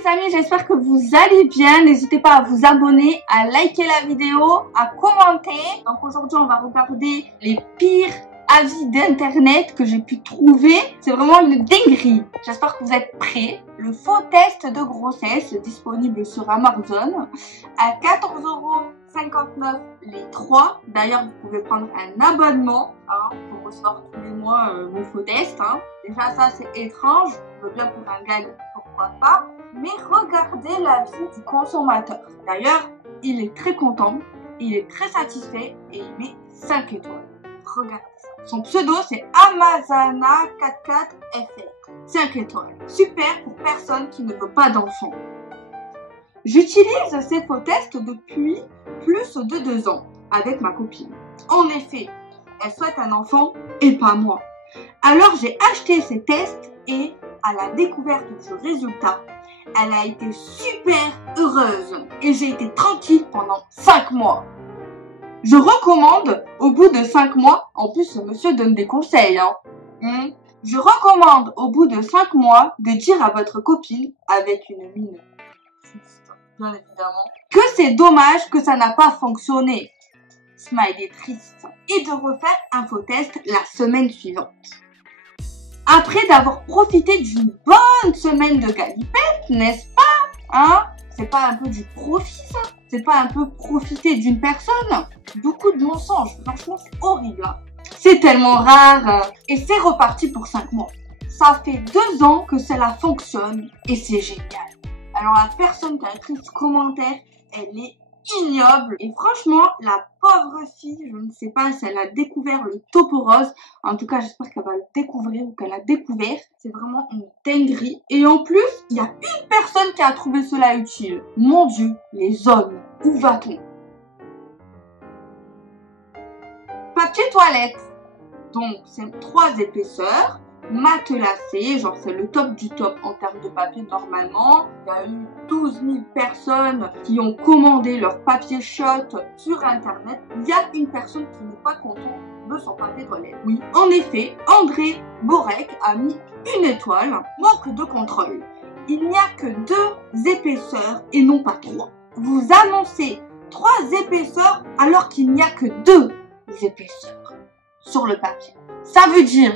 les amis, j'espère que vous allez bien. N'hésitez pas à vous abonner, à liker la vidéo, à commenter. Donc aujourd'hui, on va regarder les pires avis d'internet que j'ai pu trouver. C'est vraiment une dinguerie. J'espère que vous êtes prêts. Le faux test de grossesse disponible sur Amazon à 14,59 € les 3. D'ailleurs, vous pouvez prendre un abonnement pour recevoir tous les mois vos faux tests. Déjà, ça c'est étrange. Je veux bien pour un gag, pourquoi pas. Mais regardez l'avis du consommateur. D'ailleurs, il est très content, il est très satisfait et il met 5 étoiles. Regardez ça. Son pseudo c'est Amazana44FR. 5 étoiles. Super pour personne qui ne veut pas d'enfant. J'utilise ces faux tests depuis plus de 2 ans avec ma copine. En effet, elle souhaite un enfant et pas moi. Alors j'ai acheté ces tests et à la découverte du résultat, elle a été super heureuse et j'ai été tranquille pendant 5 mois. Je recommande au bout de 5 mois, en plus ce monsieur donne des conseils, je recommande au bout de 5 mois de dire à votre copine avec une mine triste, bien évidemment, que c'est dommage que ça n'a pas fonctionné. Smiley triste. Et de refaire un faux test la semaine suivante. Après d'avoir profité d'une bonne semaine de galipette, n'est-ce pas? C'est pas un peu du profit ça? C'est pas un peu profiter d'une personne? Beaucoup de mensonges, franchement c'est horrible. C'est tellement rare. Et c'est reparti pour 5 mois. Ça fait 2 ans que cela fonctionne et c'est génial. Alors la personne qui a écrit ce commentaire, elle est ignoble. Et franchement, la pauvre fille, je ne sais pas si elle a découvert le topo rose. En tout cas, j'espère qu'elle va le découvrir ou qu'elle a découvert. C'est vraiment une dinguerie. Et en plus, il y a une personne qui a trouvé cela utile. Mon Dieu, les hommes, où va-t-on? Papier toilette. Donc, c'est 3 épaisseurs. Matelassé, genre c'est le top du top en termes de papier normalement. Il y a eu 12 000 personnes qui ont commandé leur papier shot sur internet. Il y a une personne qui n'est pas contente de son papier toilette. Oui, en effet, André Borek a mis 1 étoile. Manque de contrôle. Il n'y a que 2 épaisseurs et non pas 3. Vous annoncez 3 épaisseurs alors qu'il n'y a que 2 épaisseurs sur le papier. Ça veut dire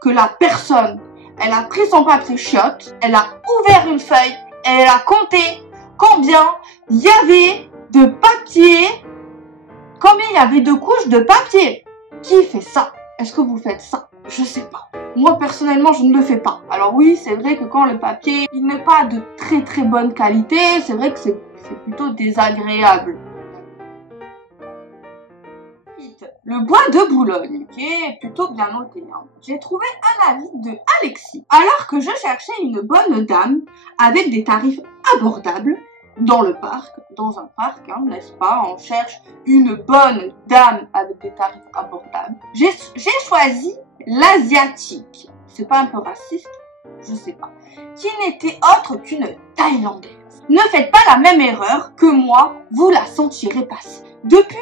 que la personne, elle a pris son papier shot, elle a ouvert une feuille et elle a compté combien il y avait de papier, combien il y avait de couches de papier. Qui fait ça? Est-ce que vous faites ça? Je sais pas. Moi personnellement, je ne le fais pas. Alors oui, c'est vrai que quand le papier, il n'est pas de très bonne qualité, c'est vrai que c'est plutôt désagréable. Le bois de Boulogne, qui est plutôt bien noté. J'ai trouvé un avis de Alexis. Alors que je cherchais une bonne dame avec des tarifs abordables dans le parc, dans un parc, n'est-ce pas? On cherche une bonne dame avec des tarifs abordables. J'ai choisi l'asiatique. C'est pas un peu raciste? Je sais pas. Qui n'était autre qu'une Thaïlandaise. Ne faites pas la même erreur que moi, vous la sentirez passer. Depuis,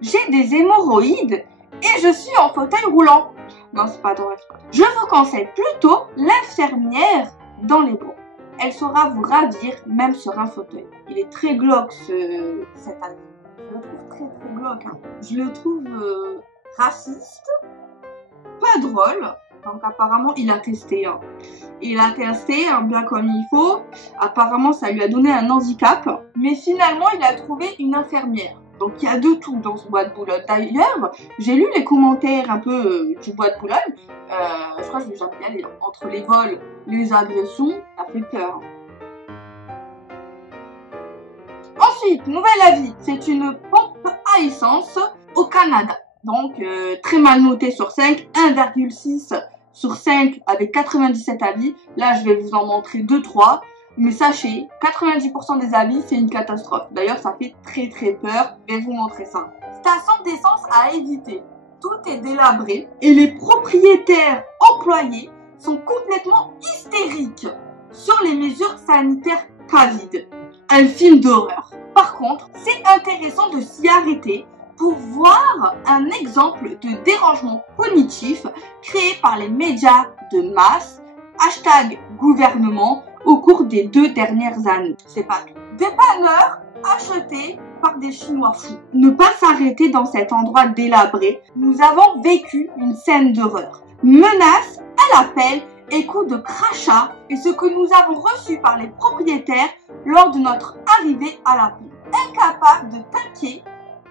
j'ai des hémorroïdes et je suis en fauteuil roulant. Non, c'est pas drôle. Je vous conseille plutôt l'infirmière dans les bras. Elle saura vous ravir même sur un fauteuil. Il est très glauque cet avis. Je le trouve très glauque. Je le trouve raciste, pas drôle. Donc apparemment il a testé. Il a testé bien comme il faut. Apparemment ça lui a donné un handicap. Mais finalement il a trouvé une infirmière. Donc il y a de tout dans ce bois de Boulogne. D'ailleurs, j'ai lu les commentaires un peu du bois de Boulogne. Je crois que je vais jamais y aller. Entre les vols, les agressions, ça fait peur. Ensuite, nouvel avis. C'est une pompe à essence au Canada. Donc très mal noté sur 5, 1,6 sur 5 avec 97 avis. Là, je vais vous en montrer 2-3. Mais sachez, 90% des avis, c'est une catastrophe. D'ailleurs, ça fait très peur. Je vais vous montrer ça. Station d'essence à éviter. Tout est délabré et les propriétaires employés sont complètement hystériques sur les mesures sanitaires Covid. Un film d'horreur. Par contre, c'est intéressant de s'y arrêter pour voir un exemple de dérangement cognitif créé par les médias de masse, hashtag gouvernement, au cours des 2 dernières années. C'est pas tout. Dépanneur acheté par des Chinois fous. Ne pas s'arrêter dans cet endroit délabré, nous avons vécu une scène d'horreur. Menaces à l'appel et coups de crachat est ce que nous avons reçu par les propriétaires lors de notre arrivée à la pompe. Incapables de taquer,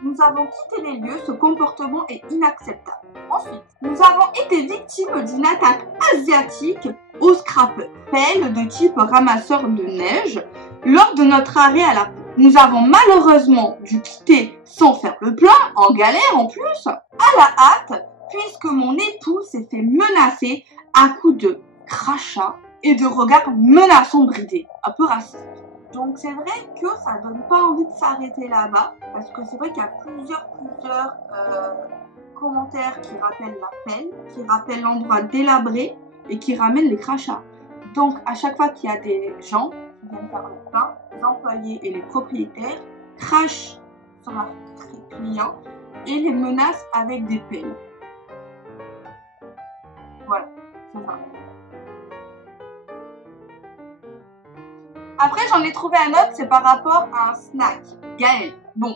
nous avons quitté les lieux, ce comportement est inacceptable. Ensuite, nous avons été victimes d'une attaque asiatique au scrapper, pelle de type ramasseur de neige, lors de notre arrêt à la pompe. Nous avons malheureusement dû quitter sans faire le plein, en galère en plus, à la hâte, puisque mon époux s'est fait menacer à coups de crachats et de regards menaçants bridés, un peu racistes. Donc c'est vrai que ça donne pas envie de s'arrêter là-bas, parce que c'est vrai qu'il y a plusieurs commentaires qui rappellent l'appel, qui rappellent l'endroit délabré et qui ramènent les crachats. Donc à chaque fois qu'il y a des gens qui viennent faire le plein, les employés et les propriétaires crachent sur leurs clients et les menacent avec des pelles. Voilà, c'est ça. Après, j'en ai trouvé un autre, c'est par rapport à un snack. Gaël. Bon,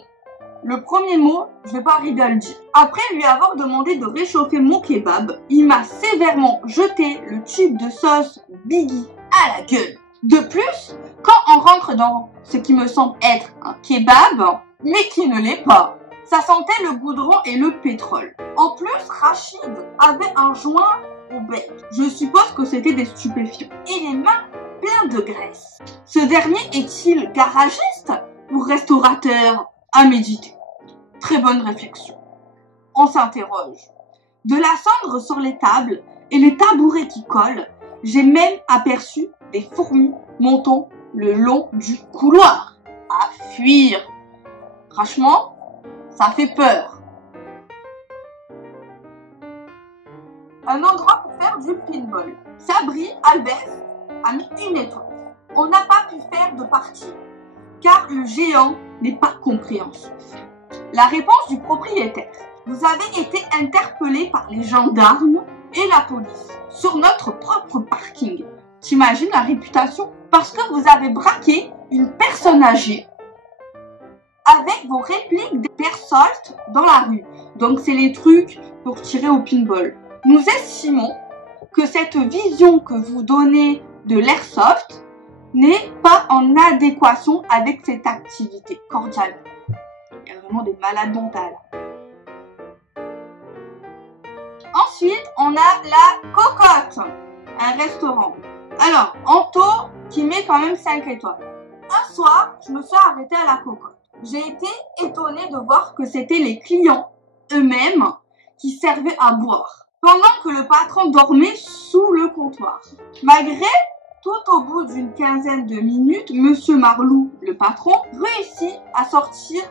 le premier mot, je vais pas arriver à le dire. Après lui avoir demandé de réchauffer mon kebab, il m'a sévèrement jeté le tube de sauce Biggie à la gueule. De plus, quand on rentre dans ce qui me semble être un kebab, mais qui ne l'est pas, ça sentait le goudron et le pétrole. En plus, Rachid avait un joint au bec. Je suppose que c'était des stupéfiants. Et les mains pleines de graisse. Ce dernier est-il garagiste ou restaurateur? À méditer. Très bonne réflexion. On s'interroge. De la cendre sur les tables et les tabourets qui collent, j'ai même aperçu des fourmis montant le long du couloir. À fuir. Franchement, ça fait peur. Un endroit pour faire du pinball. Sabri Albert a mis 1 étoile. On n'a pas pu faire de partie, car le géant n'est pas compréhensif. La réponse du propriétaire. Vous avez été interpellé par les gendarmes et la police sur notre propre parking. T'imagines la réputation? Parce que vous avez braqué une personne âgée avec vos répliques d'airsoft dans la rue. Donc c'est les trucs pour tirer au pinball. Nous estimons que cette vision que vous donnez de l'airsoft n'est pas en adéquation avec cette activité cordiale. Il y a vraiment des malades mentales. Ensuite, on a la Cocotte, un restaurant. Alors, Anto qui met quand même 5 étoiles. Un soir, je me suis arrêtée à la Cocotte. J'ai été étonnée de voir que c'était les clients eux-mêmes qui servaient à boire, pendant que le patron dormait sous le comptoir. Malgré tout au bout d'une quinzaine de minutes, Monsieur Marlou, le patron, réussit à sortir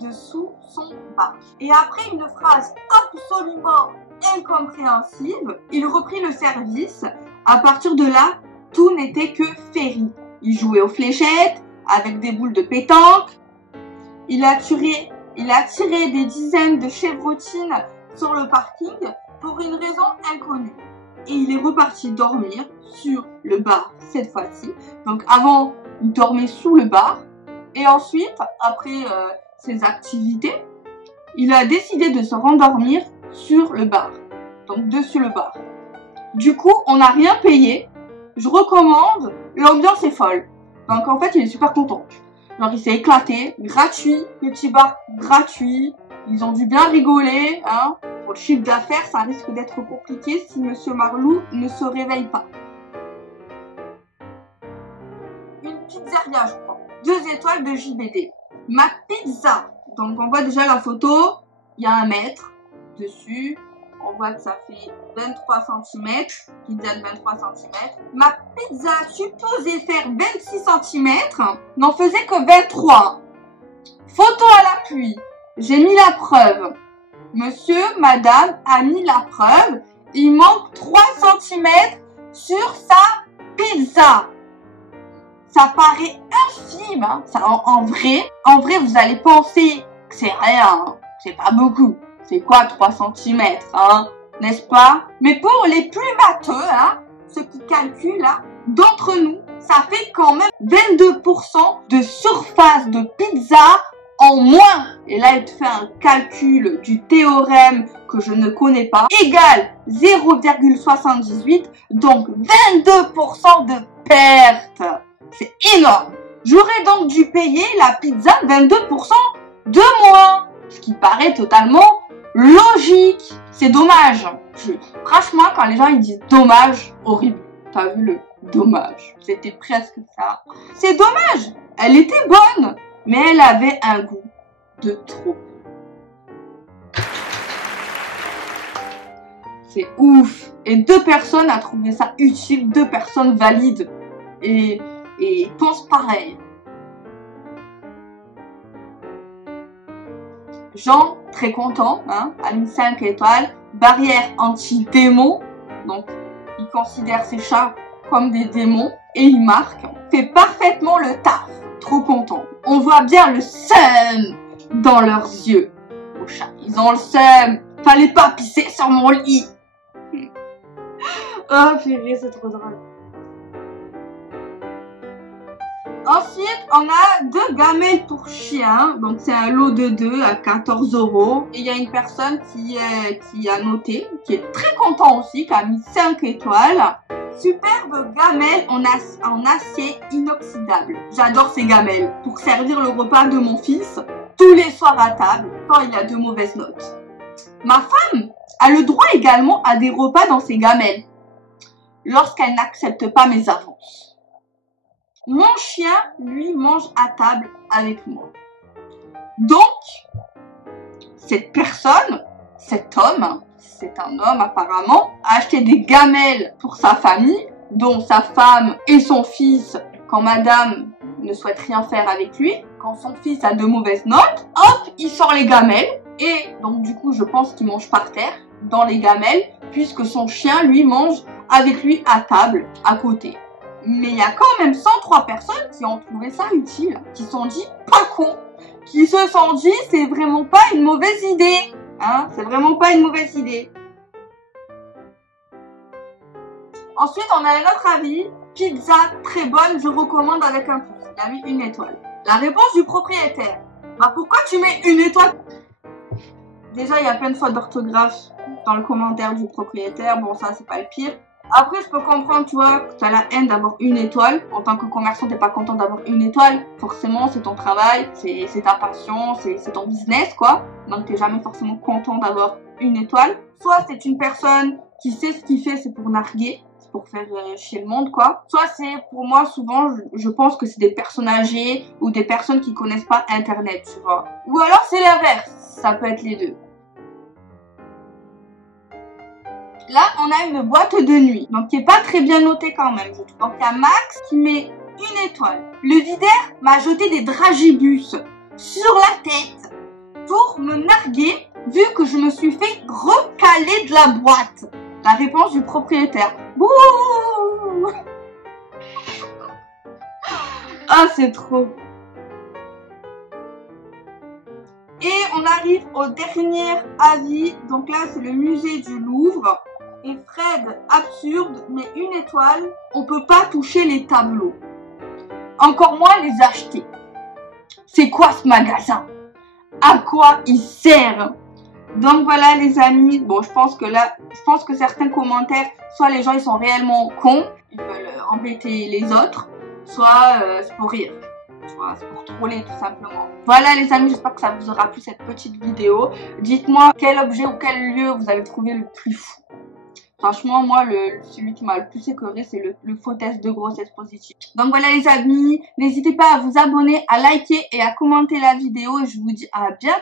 de sous son bar. Et après une phrase absolument incompréhensible, il reprit le service. À partir de là, tout n'était que féerie. Il jouait aux fléchettes avec des boules de pétanque. Il a tiré des dizaines de chevrotines sur le parking pour une raison inconnue. Et il est reparti dormir sur le bar cette fois-ci. Donc avant, il dormait sous le bar. Et ensuite, après ses activités, il a décidé de se rendormir sur le bar. Donc dessus le bar. Du coup, on n'a rien payé. Je recommande. L'ambiance est folle. Donc en fait, il est super content. Genre il s'est éclaté. Gratuit. Petit bar gratuit. Ils ont dû bien rigoler, hein. Pour le chiffre d'affaires, ça risque d'être compliqué si Monsieur Marlou ne se réveille pas. Une pizzeria, je crois. 2 étoiles de JBD. Ma pizza. Donc on voit déjà la photo. Il y a un mètre dessus. On voit que ça fait 23 cm. Pizza de 23 cm. Ma pizza supposée faire 26 cm n'en faisait que 23. Photo à l'appui. J'ai mis la preuve. Monsieur, madame a mis la preuve. Il manque 3 cm sur sa pizza. Ça paraît infime. Hein. Ça, en vrai, vous allez penser que c'est rien. Hein. C'est pas beaucoup. C'est quoi 3 cm, hein, n'est-ce pas? Mais pour les plus matheux, hein, ceux qui calculent, hein, d'entre nous, ça fait quand même 22% de surface de pizza en moins. Et là, il te fait un calcul du théorème que je ne connais pas, égale 0,78, donc 22% de perte. C'est énorme. J'aurais donc dû payer la pizza 22% de moins, ce qui paraît totalement logique. C'est dommage. Franchement, quand les gens ils disent dommage, horrible. T'as vu le dommage? C'était presque ça. C'est dommage. Elle était bonne, mais elle avait un goût de trop. C'est ouf. Et 2 personnes a trouvé ça utile, 2 personnes valides et pensent pareil. Jean, très content, hein, a mis 5 étoiles. Barrière anti-démon, donc il considère ses chats comme des démons et il marque. Fait parfaitement le taf. Trop content. On voit bien le seum dans leurs yeux. Aux chats, ils ont le seum. Fallait pas pisser sur mon lit. Oh purée, c'est trop drôle. Ensuite, on a 2 gamelles pour chiens. Donc, c'est un lot de 2 à 14 €. Et il y a une personne qui a noté, qui est très content aussi, qui a mis 5 étoiles. Superbe gamelle en acier inoxydable. J'adore ces gamelles pour servir le repas de mon fils tous les soirs à table quand il a de mauvaises notes. Ma femme a le droit également à des repas dans ces gamelles lorsqu'elle n'accepte pas mes avances. Mon chien, lui, mange à table avec moi. Donc, cette personne, cet homme, c'est un homme apparemment, a acheté des gamelles pour sa famille, dont sa femme et son fils, quand madame ne souhaite rien faire avec lui, quand son fils a de mauvaises notes, hop, il sort les gamelles. Et donc du coup, je pense qu'il mange par terre, dans les gamelles, puisque son chien, lui, mange avec lui à table, à côté. Mais il y a quand même 103 personnes qui ont trouvé ça utile, qui se sont dit pas con, qui se sont dit c'est vraiment pas une mauvaise idée, hein, c'est vraiment pas une mauvaise idée. Ensuite, on a un autre avis, pizza très bonne, je recommande avec un pouce. Il a mis 1 étoile. La réponse du propriétaire, bah pourquoi tu mets 1 étoile? Déjà, il y a plein de fautes d'orthographe dans le commentaire du propriétaire, bon ça c'est pas le pire. Après, je peux comprendre, tu vois, que tu as la haine d'avoir 1 étoile. En tant que commerçant, t'es pas content d'avoir 1 étoile. Forcément, c'est ton travail, c'est ta passion, c'est ton business, quoi. Donc, t'es jamais forcément content d'avoir 1 étoile. Soit c'est une personne qui sait ce qu'il fait, c'est pour narguer, c'est pour faire chier le monde, quoi. Soit c'est, pour moi, souvent, je pense que c'est des personnes âgées ou des personnes qui connaissent pas Internet, tu vois. Ou alors, c'est l'inverse. Ça peut être les deux. Là, on a une boîte de nuit, donc qui est pas très bien notée quand même, je trouve. Donc, il y a Max qui met 1 étoile. Le videur m'a jeté des dragibus sur la tête pour me narguer, vu que je me suis fait recaler de la boîte. La réponse du propriétaire. Bouh. Ah, c'est trop. Et on arrive au dernier avis. Donc là, c'est le musée du Louvre. Et Fred, absurde, mais 1 étoile, on peut pas toucher les tableaux. Encore moins les acheter. C'est quoi ce magasin? À quoi il sert? Donc voilà les amis, bon je pense que certains commentaires, soit les gens ils sont réellement cons, ils veulent embêter les autres, soit c'est pour rire. Tu vois, c'est pour troller tout simplement. Voilà les amis, j'espère que ça vous aura plu cette petite vidéo. Dites-moi quel objet ou quel lieu vous avez trouvé le plus fou. Franchement, moi, celui qui m'a le plus écœuré, c'est le faux test de grossesse positive. Donc voilà les amis, n'hésitez pas à vous abonner, à liker et à commenter la vidéo. Et je vous dis à bientôt.